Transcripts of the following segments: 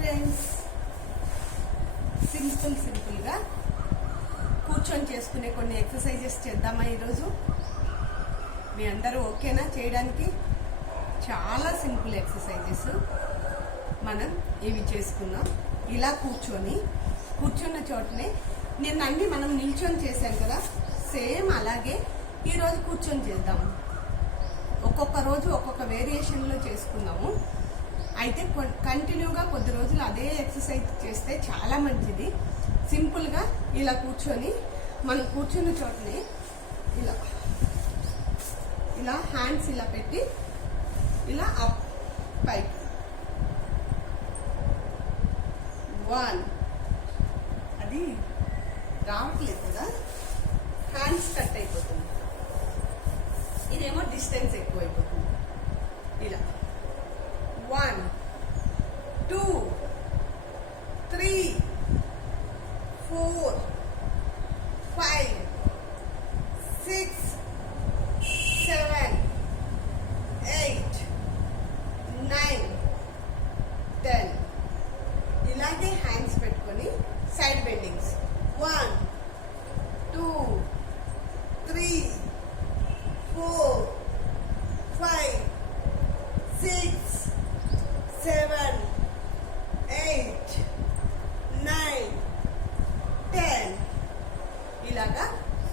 Friends, సింపుల్గా కూర్చొని చేసుకునే కొన్ని ఎక్సర్సైజెస్ చేద్దామా ఈరోజు? మీ అందరూ ఓకేనా చేయడానికి? చాలా సింపుల్ ఎక్సర్సైజెస్ మనం ఇవి చేసుకుందాం. ఇలా కూర్చున్న చోటనే నిన్న అన్ని మనం నిల్చొని చేశాం కదా, సేమ్ అలాగే ఈరోజు కూర్చొని చేద్దాము. ఒక్కొక్క రోజు ఒక్కొక్క వేరియేషన్లో చేసుకుందాము. అయితే కంటిన్యూగా కొద్ది రోజులు అదే ఎక్సర్సైజ్ చేస్తే చాలా మంచిది. సింపుల్గా ఇలా కూర్చొని మనం కూర్చున్న చోటనే ఇలా హ్యాండ్స్ ఇలా పెట్టి ఇలా అప్ పైకి 1 అది రావట్లేదు కదా, హ్యాండ్స్ కట్ అయిపోతుంది. ఇదేమో డిస్టెన్స్ ఎక్కువ అయిపోతుంది. ఇలా 1 2 3 4 5 6 7 8 9 10 ఇలాగే హ్యాండ్స్ పెట్టుకొని సైడ్ బెండింగ్స్ 1 2 3 4 5 6 7 8 9 10 ఇలాగా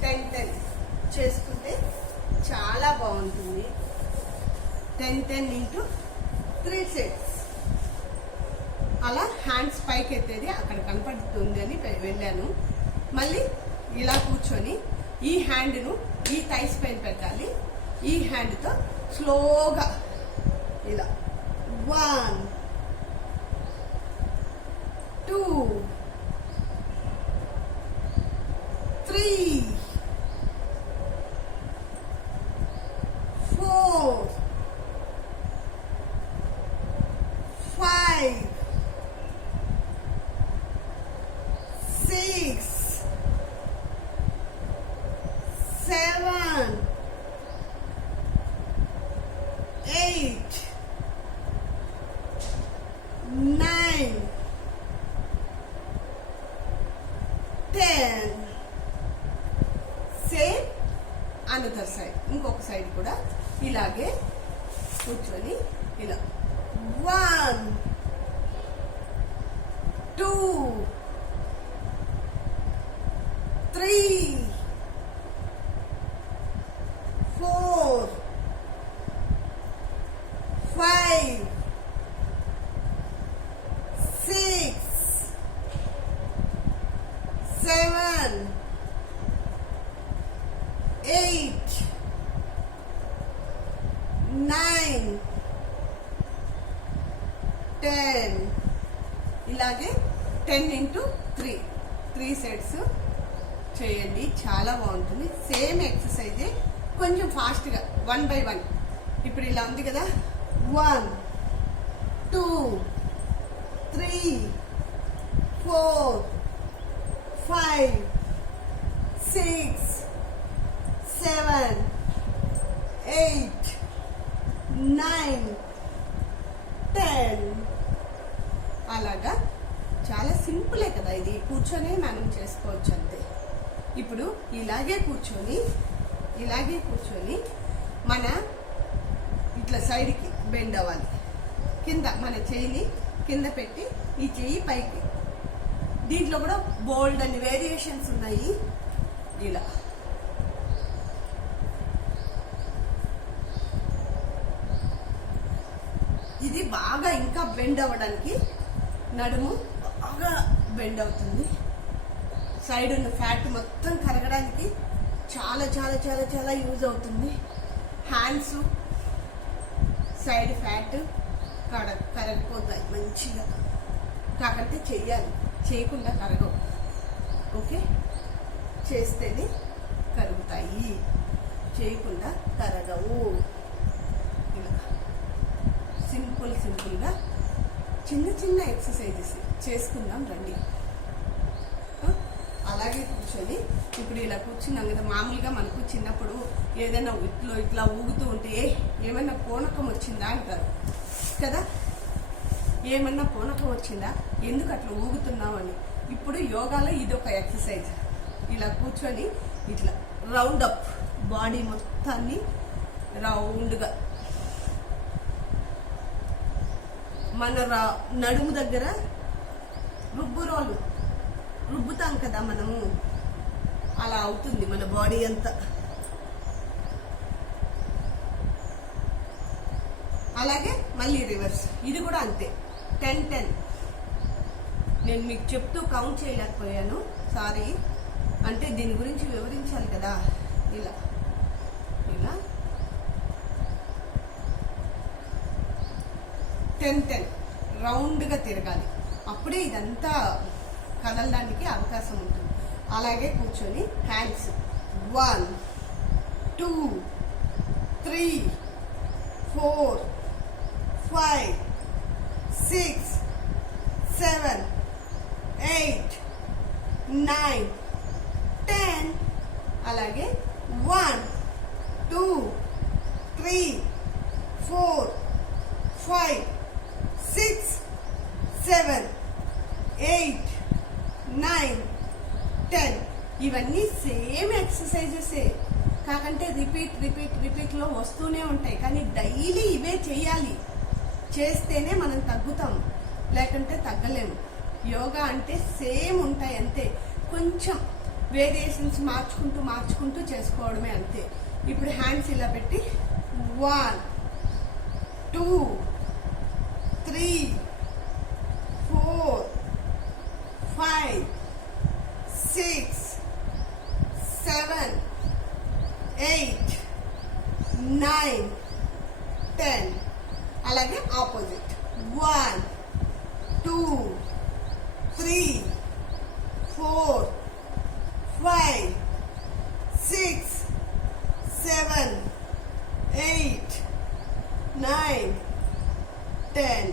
10 చేసుకుంటే చాలా బాగుంటుంది. 10 into 3 sets. అలా హ్యాండ్స్ పైకి ఎత్తేది అక్కడ కనపడుతుంది అని వెళ్ళాను. మళ్ళీ ఇలా కూర్చొని ఈ హ్యాండ్ను ఈ థైస్ పైన పెట్టాలి. ఈ హ్యాండ్తో స్లోగా ఇలా 1 2 3 4 5 6 7 8 9 10 సేమ్ అనదర్ సైడ్, ఇంకొక సైడ్ కూడా ఇలాగే కూర్చొని ఇలా 1 2 3 4 5 6 7 8 9 10 ఇలాగే 10 into 3 sets చేయండి. చాలా బాగుంటుంది. సేమ్ ఎక్సర్సైజ్ కొంచెం ఫాస్ట్గా 1 by 1. ఇప్పుడు ఇలా ఉంది కదా, 1 2 3 4 5 6 7 8 9 10 అలాగా. చాలా సింపులే కదా ఇది, కూర్చొని మనం చేసుకోవచ్చు అంతే. ఇప్పుడు ఇలాగే కూర్చొని మన ఇట్లా సైడ్కి బెండ్ అవ్వాలి. కింద మన చెయ్యిని కింద పెట్టి ఈ చెయ్యి పైకి. దీంట్లో కూడా బోల్డ్ అని వేరియేషన్స్ ఉన్నాయి. ఇలా ఇది బాగా ఇంకా బెండ్ అవ్వడానికి నడుము బాగా బెండ్ అవుతుంది. సైడ్ ఉన్న ఫ్యాట్ మొత్తం కరగడానికి చాలా చాలా చాలా చాలా యూజ్ అవుతుంది. హ్యాండ్స్ సైడ్ ఫ్యాట్ కరగిపోతాయి మంచిగా. కాకంటే చెయ్యాలి, చేయకుండా కరగవు. ఓకే, చేస్తేనే కరుగుతాయి, చేయకుండా కరగవు. ఇలా సింపుల్గా చిన్న ఎక్సర్సైజెస్ చేసుకుందాం రండి. అలాగే కూర్చొని ఇప్పుడు ఇలా కూర్చున్నాం కదా, మామూలుగా మనకు చిన్నప్పుడు ఏదైనా ఇట్లా ఊగుతూ ఉంటే ఏమైనా పూనకం వచ్చిందా అంటారు కదా. ఏమన్నా పూనకం వచ్చిందా, ఎందుకు అట్లా ఊగుతున్నావు అని. ఇప్పుడు యోగాలో ఇది ఒక ఎక్సర్సైజ్. ఇలా కూర్చొని ఇట్లా రౌండ్ అప్, బాడీ మొత్తాన్ని రౌండ్గా, మన నడుము దగ్గర రుబ్బుతాం కదా మనము, అలా అవుతుంది మన బాడీ అంతా. అలాగే మళ్ళీ రివర్స్, ఇది కూడా అంతే. 10-10. నేను మీకు చెప్తూ కౌంట్ చేయలేకపోయాను, సారీ. అంటే దీని గురించి వివరించాలి కదా. ఇలా ఇలా 10-10 రౌండ్గా తిరగాలి, అప్పుడే ఇదంతా కదలడానికి అవకాశం ఉంటుంది. అలాగే కూర్చొని హ్యాండ్స్ 1 2 3 4 5 6 7 8 9 10. అలాగే 1 2 3 4 5 6 7 8 9 10. ఇవన్నీ సేమ్ ఎక్సర్సైజెసే, కాకంటే రిపీట్లో వస్తూనే ఉంటాయి. కానీ డైలీ ఇవే చేయాలి, చేస్తేనే మనం తగ్గుతాం, లేకుంటే తగ్గలేము. యోగా అంటే సేమ్ ఉంటాయి అంతే, కొంచెం వేరియేషన్స్ మార్చుకుంటూ చేసుకోవడమే అంతే. ఇప్పుడు హ్యాండ్స్ ఇలా పెట్టి 1 2 3 4 5 6 7 8 9 10. అలాగే ఆపోజిట్ 1 2 3 4 5 6 7 8 9 10.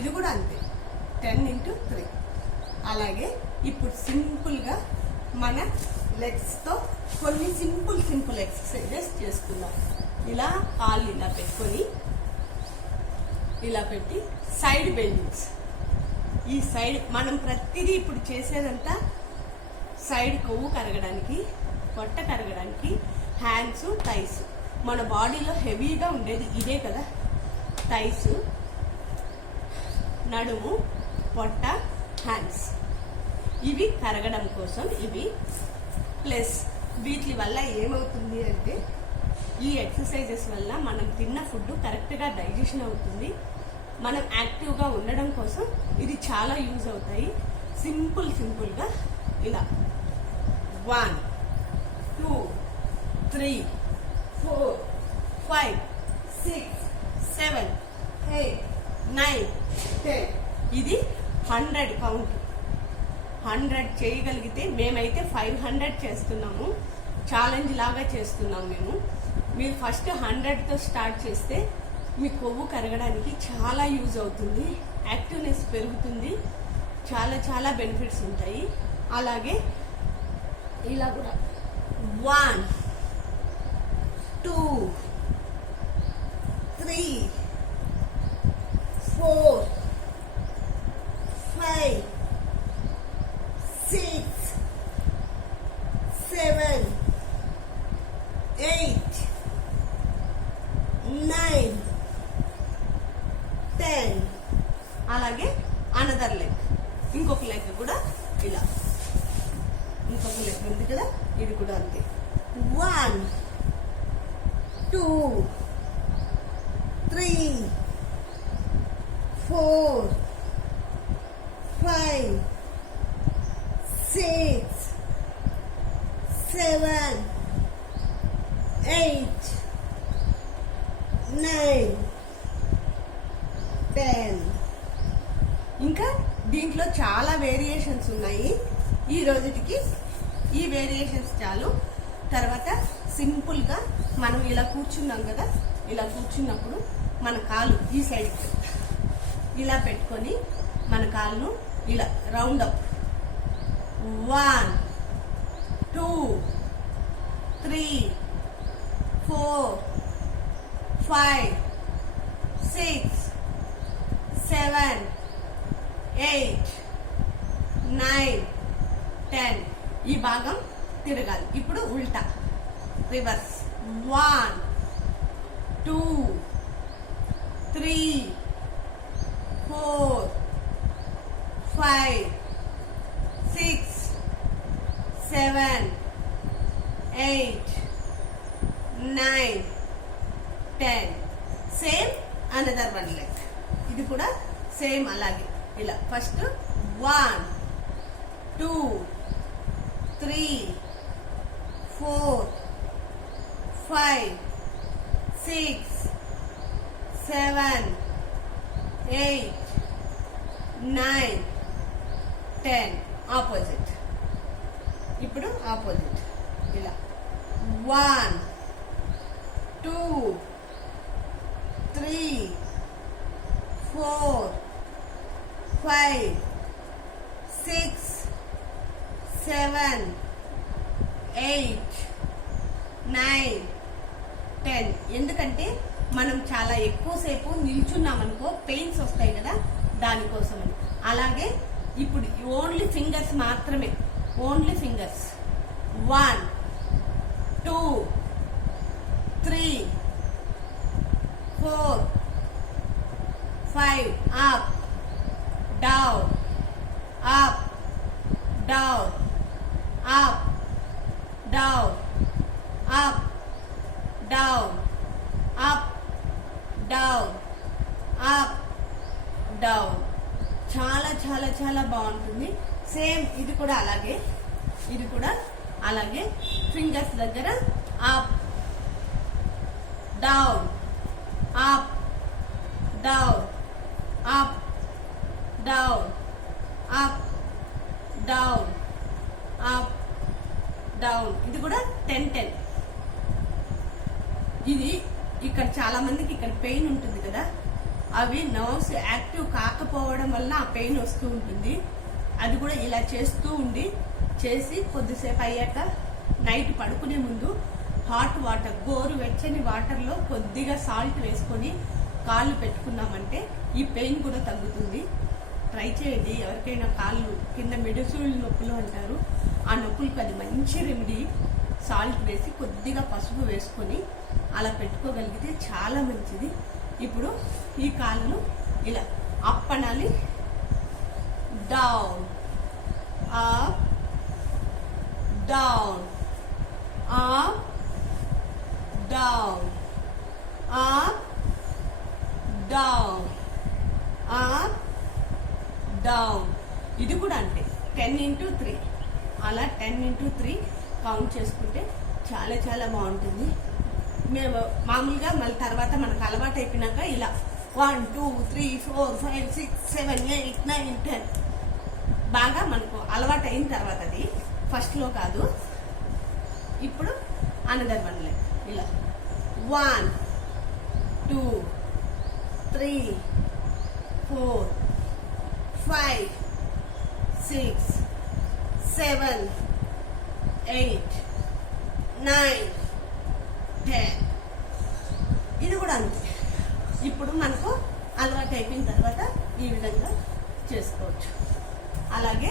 ఇది కూడా అంతే, 10 into 3. అలాగే ఇప్పుడు సింపుల్గా మన లెగ్స్తో కొన్ని సింపుల్ ఎక్సర్సైజెస్ చేసుకుందాం. ఇలా కాళ్ళు ఇలా పెట్టుకొని, ఇలా పెట్టి సైడ్ బెండింగ్స్. ఈ సైడ్ మనం ప్రతిదీ ఇప్పుడు చేసేదంతా సైడ్ కొవ్వు కరగడానికి, పొట్ట కరగడానికి, హ్యాండ్స్ థైస్. మన బాడీలో హెవీగా ఉండేది ఇదే కదా, థైస్, నడుము, పొట్ట, హ్యాండ్స్. ఇవి కరగడం కోసం ఇవి. ప్లస్ వీటి వల్ల ఏమవుతుంది అంటే, ఈ ఎక్సర్సైజెస్ వల్ల మనం తిన్న ఫుడ్ కరెక్ట్గా డైజెషన్ అవుతుంది. మనం యాక్టివ్గా ఉండడం కోసం ఇది చాలా యూజ్ అవుతాయి. సింపుల్గా ఇలా 1 2 3 4 5 6 7 8 9 10. ఇది 100 కౌంట్. 100 చేయగలిగితే, మేమైతే 500 చేస్తున్నాము, ఛాలెంజ్ లాగా చేస్తున్నాం మేము. మీరు ఫస్ట్ 100తో స్టార్ట్ చేస్తే మీ కొవ్వు కరగడానికి చాలా యూజ్ అవుతుంది, యాక్టివ్నెస్ పెరుగుతుంది, చాలా బెనిఫిట్స్ ఉంటాయి. అలాగే ఇలా కూడా 1 2 3 4 5 6 7 8 9 10. అలాగే అనదర్ లెగ్, ఇంకొక లెగ్ కూడా ఇలా, ఇంకొక లెగ్ ఉంది కదా, ఇది కూడా అంతే. 1 2 3 4 5 6 7 8 9 10. ఇంకా దీంట్లో చాలా వేరియేషన్స్ ఉన్నాయి. ఈ రోజుకి ఈ వేరియేషన్స్ చాలు. తర్వాత సింపుల్గా మనం ఇలా కూర్చున్నాం కదా, ఇలా కూర్చున్నప్పుడు మన కాలు ఈ సైడ్ ఇలా పెట్టుకొని మన కాలును ఇలా రౌండ్ అప్ 1 2 3 4 5 6 7 8 9 10. ఈ భాగం తిరగాలి. ఇప్పుడు ఉల్టా reverse. 1 2 3 4 5 6 7 8 9 10. Same another one leg. ఇది కూడా సేమ్ అలాగే ఇలా. ఫస్ట్ 1 2 3 4 5 6 7 8 9 10. ఆపోజిట్. ఇప్పుడు ఆపోజిట్ ఇలా. 1 2 3 4 5 6 7 8 9 10. ఎందుకంటే మనం చాలా ఎక్కువసేపు నిల్చున్నామనుకో పెయిన్స్ వస్తాయి కదా, దానికోసమని. అలాగే ఇప్పుడు ఓన్లీ ఫింగర్స్ మాత్రమే. Only fingers. 1 2 3 4 5. Up down up down up down up down up down up down. చాలా చాలా చాలా బాగుంటుంది. సేమ్ ఇది కూడా అలాగే. ఇది కూడా అలాగే. ఫింగర్స్ దగ్గర up down up down up down up down up down. ఇది కూడా 10 10. ఇది ఇక్కడ చాలా మందికి ఇక్కడ పెయిన్ ఉంటుంది కదా, అవి నర్వ్స్ యాక్టివ్ కాకపోవడం వల్ల ఆ పెయిన్ వస్తూ ఉంటుంది. అది కూడా ఇలా చేస్తూ ఉండి చేసి కొద్దిసేపు అయ్యాక నైట్ పడుకునే ముందు హాట్ వాటర్, గోరు వెచ్చని వాటర్లో కొద్దిగా సాల్ట్ వేసుకొని కాళ్ళు పెట్టుకున్నామంటే ఈ పెయిన్ కూడా తగ్గుతుంది. ట్రై చేయండి. ఎవరికైనా కాళ్ళు కింద మిడిసూళ్ళు నొప్పులు అంటారు, ఆ నొప్పులకు అది మంచి రెమెడీ. సాల్ట్ వేసి కొద్దిగా పసుపు వేసుకొని అలా పెట్టుకోగలిగితే చాలా మంచిది. ఇప్పుడు ఈ కాళ్ళు ఇలా అప్ అనాలి. Down up down up down up down up down. ఇది కూడా అంటే 10 into 3. అలా 10 into 3 కౌంట్ చేసుకుంటే చాలా చాలా బాగుంటుంది. మేము మామూలుగా మళ్ళీ తర్వాత మనకు అలవాటు అయిపోయినాక ఇలా 1 2 3 4 5 6 7 8 9 10 బాగా మనకు అలవాటు అయిన తర్వాత, అది ఫస్ట్లో కాదు. ఇప్పుడు అనదర్ వన్ లెగ్ ఇలా 1 2 3 4 5 6 7 8 9 10. ఇది కూడా అంతే. ఇప్పుడు మనకు అలవాటు అయిపోయిన తర్వాత ఈ విధంగా చేసుకోవచ్చు. అలాగే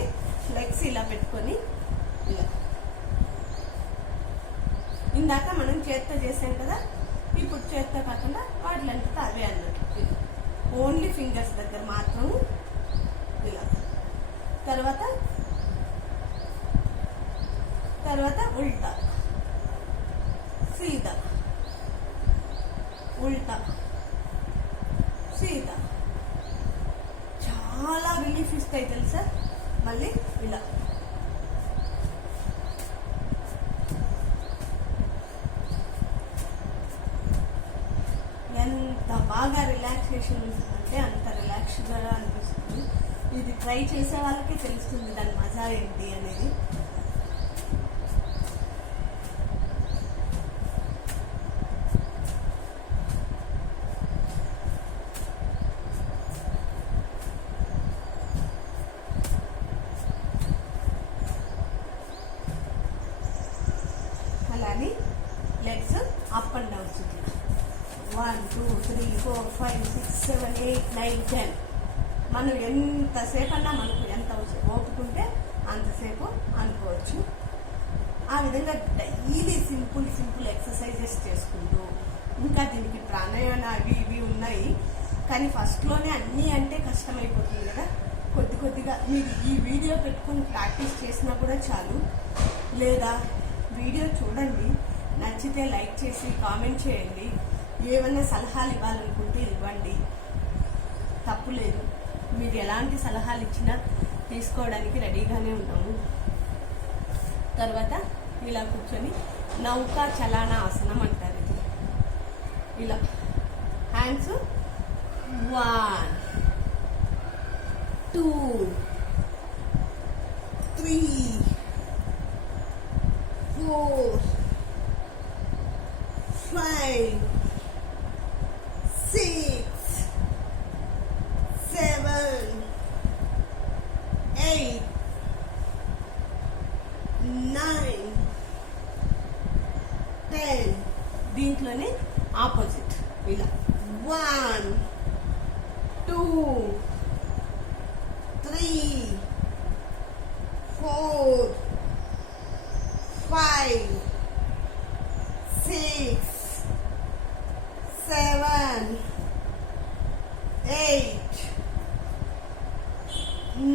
లెగ్స్ ఇలా పెట్టుకొని ఇలా. ఇందాక మనం చేత్తో చేసాం కదా, ఇప్పుడు చేత్తో కాకుండా వాటిలంతా అవే అన్నట్టు. ఓన్లీ ఫింగర్స్ దగ్గర మాత్రం ఇలా. తర్వాత ఉల్టా సీదా ఉల్టా సీదా. చాలా రిలీఫ్ ఇస్తాయి తెలుసా. మళ్ళీ ఇలా ఎంత బాగా రిలాక్సేషన్ అంటే అంత రిలాక్స్గా అనిపిస్తుంది. ఇది ట్రై చేసే వాళ్ళకి తెలుస్తుంది దాని మజా ఏంటి అనేది. అలానే లెగ్స్ అప్ అండ్ డౌన్. 1 2 3 4 5 6 7 8 9 10. మనం ఎంతసేపు అన్నా మనకు ఎంత ఓపుకుంటే అంతసేపు అనుకోవచ్చు. ఆ విధంగా డైలీ సింపుల్ ఎక్సర్సైజెస్ చేసుకుంటూ, ఇంకా దీనికి ప్రాణాయామ అవి ఇవి ఉన్నాయి, కానీ ఫస్ట్లోనే అన్నీ అంటే కష్టమైపోతుంది కదా. కొద్దిగా మీరు ఈ వీడియో పెట్టుకొని ప్రాక్టీస్ చేసినా కూడా చాలు. లేదా వీడియో చూడండి, నచ్చితే లైక్ చేసి కామెంట్ చేయండి. ఏమన్నా సలహాలు ఇవ్వాలనుకుంటే ఇవ్వండి, తప్పులేదు. మీరు ఎలాంటి సలహాలు ఇచ్చినా తీసుకోవడానికి రెడీగానే ఉన్నాము. తర్వాత ఇలా కూర్చొని నౌకా చలానా ఆసనం అంటారు. ఇది ఇలా హ్యాండ్స్ 1 2 3 4 5 6 7 8 9 10. దీంట్లోనే ఆపోజిట్ ఇలా 1 2 3 4 5 6 7 8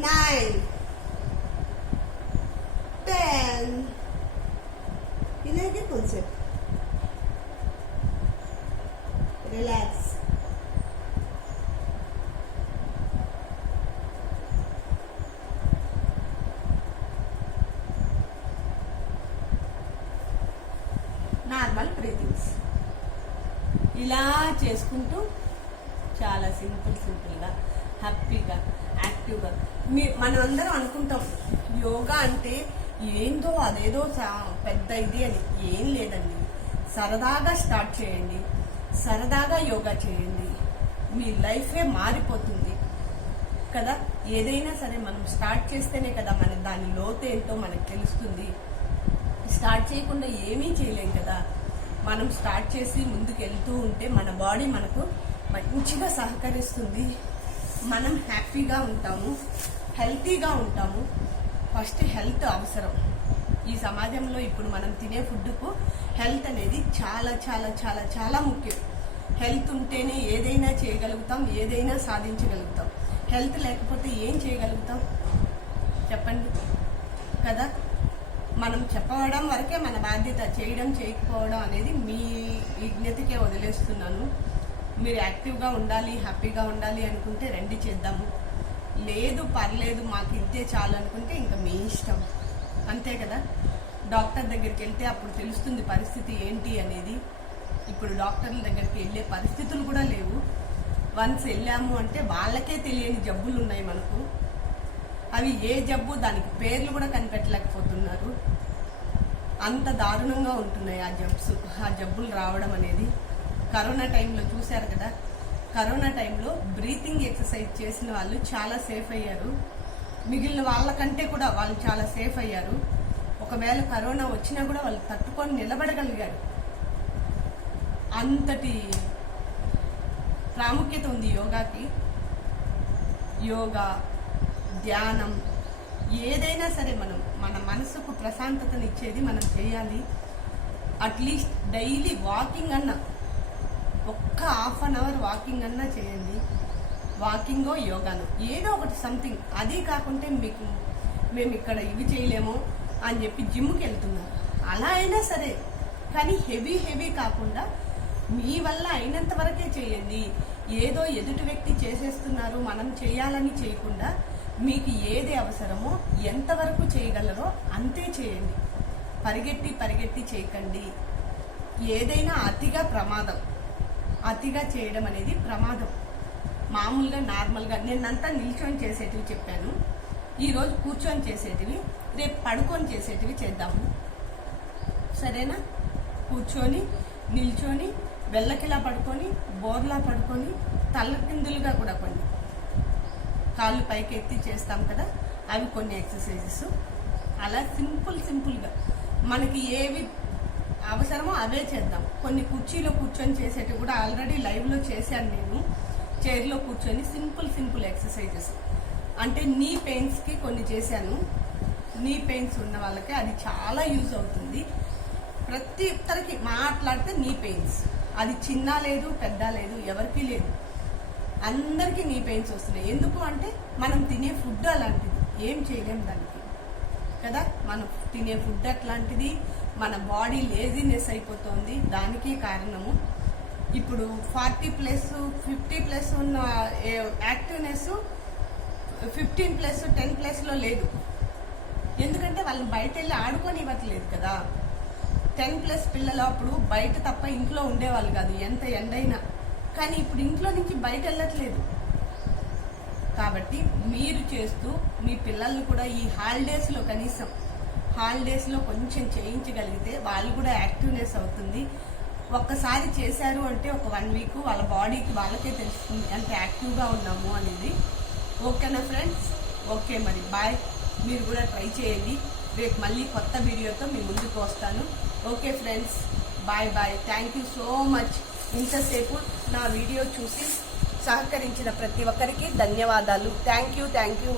9 10. ఇలాగే కొంచెం రిలాక్స్. నార్మల్ బ్రీతింగ్స్ ఇలా చేసుకుంటూ చాలా సింపుల్గా హ్యాపీగా యాక్టివ్గా మనం అందరం అనుకుంటాం యోగా అంటే ఏందో అదేదో పెద్ద ఇది అని. ఏం లేదండి, సరదాగా స్టార్ట్ చేయండి, సరదాగా యోగా చేయండి, మీ లైఫే మారిపోతుంది కదా. ఏదైనా సరే మనం స్టార్ట్ చేస్తేనే కదా మన దాని లోతు ఏంటో మనకు తెలుస్తుంది. స్టార్ట్ చేయకుండా ఏమీ చేయలేం కదా. మనం స్టార్ట్ చేసి ముందుకు వెళ్తూ ఉంటే మన బాడీ మనకు మంచిగా సహకరిస్తుంది, మనం హ్యాపీగా ఉంటాము, హెల్తీగా ఉంటాము. ఫస్ట్ హెల్త్ అవసరం. ఈ సమాజంలో ఇప్పుడు మనం తినే ఫుడ్కు హెల్త్ అనేది చాలా చాలా చాలా చాలా ముఖ్యం. హెల్త్ ఉంటేనే ఏదైనా చేయగలుగుతాం, ఏదైనా సాధించగలుగుతాం. హెల్త్ లేకపోతే ఏం చేయగలుగుతాం చెప్పండి కదా. మనం చెప్పడం వరకే మన బాధ్యత, చేయడం చేయకపోవడం అనేది మీ విజ్ఞతకే వదిలేస్తున్నాను. మీరు యాక్టివ్గా ఉండాలి, హ్యాపీగా ఉండాలి అనుకుంటే రండి చేద్దాము. లేదు పర్లేదు మాకు ఇంతే చాలు అనుకుంటే ఇంకా మీ ఇష్టం, అంతే కదా. డాక్టర్ దగ్గరికి వెళ్తే అప్పుడు తెలుస్తుంది పరిస్థితి ఏంటి అనేది. ఇప్పుడు డాక్టర్ల దగ్గరికి వెళ్ళే పరిస్థితులు కూడా లేవు. వన్స్ వెళ్ళాము అంటే వాళ్ళకే తెలియని జబ్బులు ఉన్నాయి మనకు. అవి ఏ జబ్బు దానికి పేర్లు కూడా కనిపెట్టలేకపోతున్నారు. అంత దారుణంగా ఉంటున్నాయి ఆ జబ్బులు రావడం అనేది. కరోనా టైంలో చూశారు కదా, కరోనా టైంలో బ్రీతింగ్ ఎక్సర్సైజ్ చేసిన వాళ్ళు చాలా సేఫ్ అయ్యారు. మిగిలిన వాళ్ళకంటే కూడా వాళ్ళు చాలా సేఫ్ అయ్యారు. ఒకవేళ కరోనా వచ్చినా కూడా వాళ్ళు తట్టుకొని నిలబడగలిగారు. అంతటి ప్రాముఖ్యత ఉంది యోగాకి. యోగా, ధ్యానం, ఏదైనా సరే మన మనసుకు ప్రశాంతతనిచ్చేది మనం చేయాలి. అట్లీస్ట్ డైలీ వాకింగ్ అన్నా, ఒక్క ½ అవర్ వాకింగ్ అన్నా చేయండి. వాకింగో యోగానో ఏదో ఒకటి సంథింగ్. అది కాకుంటే మేము ఇక్కడ ఇవి చేయలేము అని చెప్పి జిమ్కి వెళ్తున్నారు, అలా అయినా సరే, కానీ హెవీ కాకుండా మీ వల్ల అయినంత వరకే చేయండి. ఏదో ఎదుటి వ్యక్తి చేసేస్తున్నారు మనం చేయాలని చేయకుండా మీకు ఏది అవసరమో ఎంతవరకు చేయగలరో అంతే చేయండి. పరిగెట్టి చేయకండి. ఏదైనా అతిగా ప్రమాదం. అతిగా చేయడం అనేది ప్రమాదం. మామూలుగా నార్మల్గా నిన్నంతా నిల్చొని చేసేటివి చెప్పాను, ఈరోజు కూర్చొని చేసేటివి, రేపు పడుకొని చేసేటివి చేద్దాము, సరేనా. కూర్చొని, నిల్చొని, వెళ్ళకిలా పడుకొని, బోర్లా పడుకొని, తల్ల కిందులుగా కూడా కొన్ని కాళ్ళు పైకి ఎత్తి చేస్తాం కదా, అవి కొన్ని ఎక్సర్సైజెస్. అలా సింపుల్గా మనకి ఏవి అవసరమో అవే చేద్దాం. కొన్ని కుర్చీలో కూర్చొని చేసేటివి కూడా ఆల్రెడీ లైవ్లో చేశాను నేను. చైర్లో కూర్చొని సింపుల్ ఎక్సర్సైజెస్. అంటే నీ పెయిన్స్కి కొన్ని చేశాను. నీ పెయిన్స్ ఉన్న వాళ్ళకి అది చాలా యూజ్ అవుతుంది. ప్రతి ఒక్కరికి మాట్లాడితే నీ పెయిన్స్, అది చిన్న లేదు పెద్ద లేదు, ఎవరికి లేదు, అందరికీ నీ పెయిన్స్ వస్తున్నాయి. ఎందుకు అంటే మనం తినే ఫుడ్ అలాంటిది, ఏం చేయలేం దానికి కదా. మనం తినే ఫుడ్ అట్లాంటిది, మన బాడీ లేజినెస్ అయిపోతుంది. దానికి కారణము ఇప్పుడు 40+, 50+ ఉన్న యాక్టివ్నెస్ 15+, 10+లో లేదు. ఎందుకంటే వాళ్ళని బయట వెళ్ళి ఆడుకొని ఇవ్వట్లేదు కదా. 10+ పిల్లలు అప్పుడు బయట తప్ప ఇంట్లో ఉండేవాళ్ళు కాదు, ఎంత ఎండైనా. కానీ ఇప్పుడు ఇంట్లో నుంచి బయట వెళ్ళట్లేదు. కాబట్టి మీరు చేస్తూ మీ పిల్లల్ని కూడా ఈ హాలిడేస్లో కనీసం హాలిడేస్లో కొంచెం చేయించగలిగితే వాళ్ళు కూడా యాక్టివ్నెస్ అవుతుంది. ఒక్కసారి చేశారు అంటే ఒక 1 వీక్ వాళ్ళ బాడీకి వాళ్ళకే తెలుస్తుంది ఎంత యాక్టివ్గా ఉన్నాము అనేది. ఓకేనా ఫ్రెండ్స్? ఓకే, మరి బాయ్. మీరు కూడా ట్రై చేయండి. రేపు మళ్ళీ కొత్త వీడియోతో మీ ముందుకు వస్తాను. Okay friends, bye bye. Thank you so much. ఇంతసేపు నా వీడియో చూసి సహకరించిన ప్రతి ఒక్కరికి ధన్యవాదాలు. Thank you.